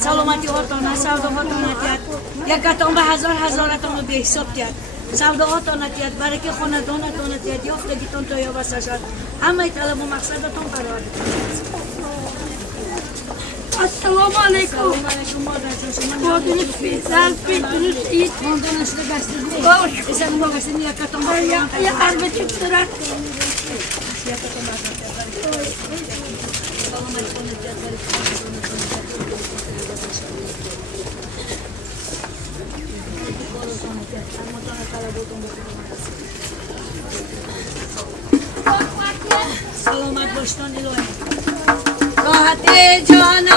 سلامتی هاتان سودا هاتان اتیاد یک کتان به هزارتان به حساب تیاد سودا هاتان اتیاد برای خاندانتان اتیاد یافتگیتان تا یابسته شد همه طلب و مقصدتان برآورده. السلام علیکم. مادرش بیزار بیتونش اید. مادرش داشته بود. باش. اسم ما گفتیم یک کتان به یا عربی چطوره؟ سلامت باشتان الهی راحت جان